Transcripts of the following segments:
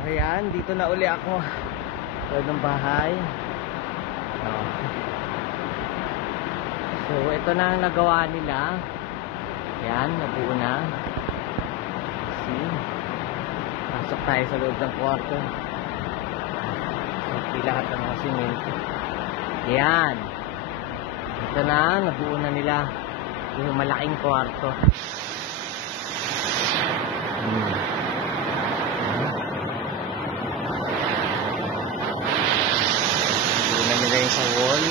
Ayan, dito na uli ako sa ng bahay. So, ito na ang nagawa nila. Ayan, nabuo na. See? Pasok tayo sa loob ng kwarto. So, lahat ng mga simento. Ayan. Ito na, nabuo na nila yung malaking kwarto. Nabuo na nila yung sa wall.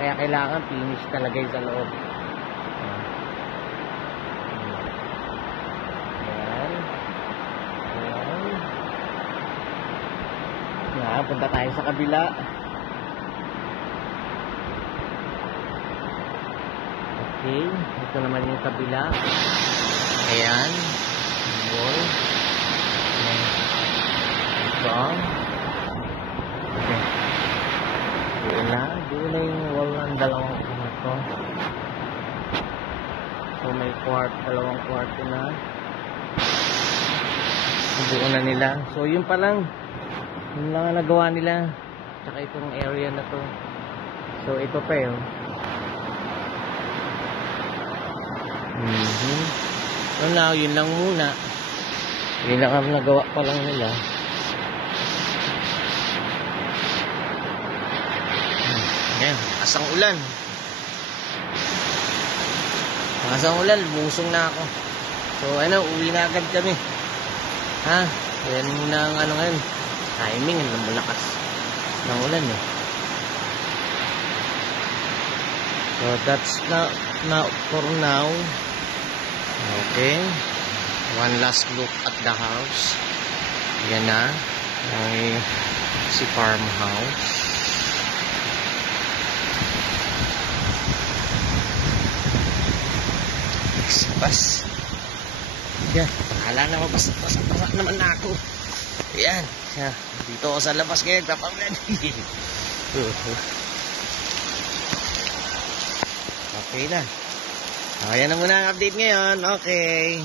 Kaya kailangan finish talaga yung sa loob. Ayan. Ayan. Punta tayo sa kabila. Okay. Ito naman yung kabila. Ayan. Wall. Ito. Okay. Doon na yung wall ng dalawang kwarto. So may dalawang kwarto na. Buo na nila. So yun pa lang. Yun lang ang nagawa nila. Tsaka itong area na to. So ito pa yun. So now yun lang muna. Yun lang ang nagawa pa lang nila. Ayan, asang ulan. Asang ulan, busong na ako. So ano, uwi na agad kami. Ha? Ayan muna ang ano ngayon. Timing, ang malakas ng ulan eh. So that's now for now. Okay. One last look at the house. Yan na. Si farmhouse. Bas. Yan. Akala na mabasa naman na ako. Yan. Dito ako sa labas ngayon. Papamulan. Okay na. Ayan na muna ang update ngayon. Okay.